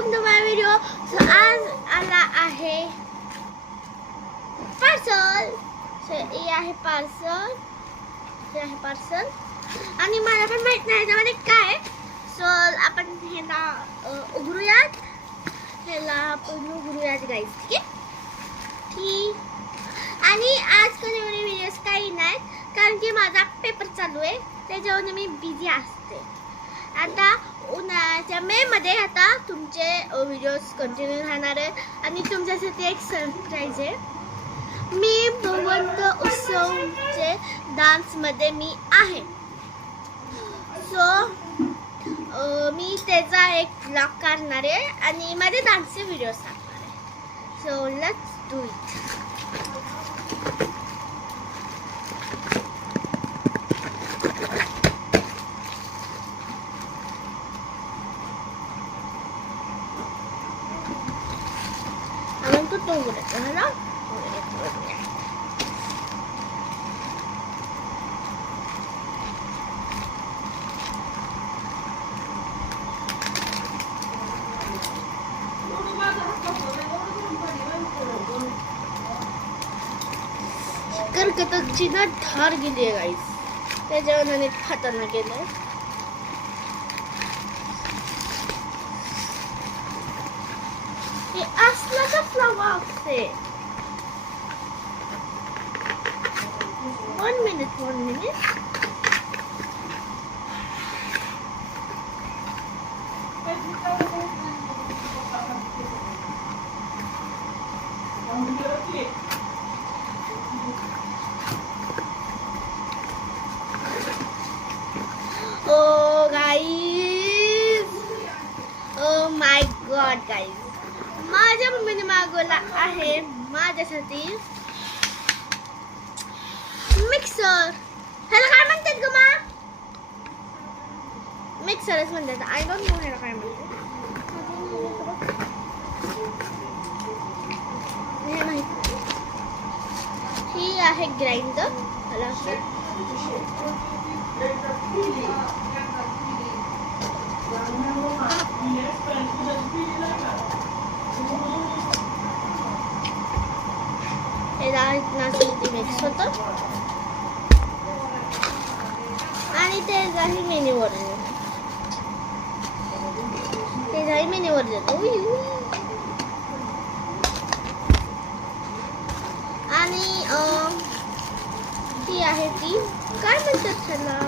Welcome to my video. So आज आला आहे पार्सल. हे आहे पार्सल, हे आहे पार्सल आणि मला पण माहित नाही याच्यामध्ये काय. सो आपण ह्याला उघडूयात, ह्याला आपण उघडूयात गाईस. ठीक. आणि आज कधी व्हिडिओज काही नाही कारण की माझा पेपर चालू आहे, त्याच्यावर मी बिझी असते. आता उन्हाळ्याच्या मे मध्ये आता तुमचे व्हिडिओज कंटिन्यू राहणार आहे आणि तुमच्यासाठी एक सरप्राईज आहे. मी भगवंत उत्सवचे डान्स मध्ये मी आहे. सो मी त्याचा एक ब्लॉग काढणार आहे आणि माझे डान्सचे व्हिडिओज टाकणार आहे. So let's do it. है ना. कर्कटची ना धार गेली आहे गाईस, त्याच्यावर नीट खाताना गेलंय. हे असलं का फ्लॉवर आहे. 1 minute. Oh guys, oh my god guys, माझ्या मम्मीने मागवला आहे माझ्यासाठी मिक्सर. ह्याला काय म्हणतात ग मा? मिक्सरच म्हणतात. आय डोंट नो ह्याला काय म्हणतात. हे माहिती. ही आहे ग्राइंडर. मिक्स होतं आणि ते जाही मेन्यूवर देतो. आणि ती आहे ती काय म्हणतात त्याला,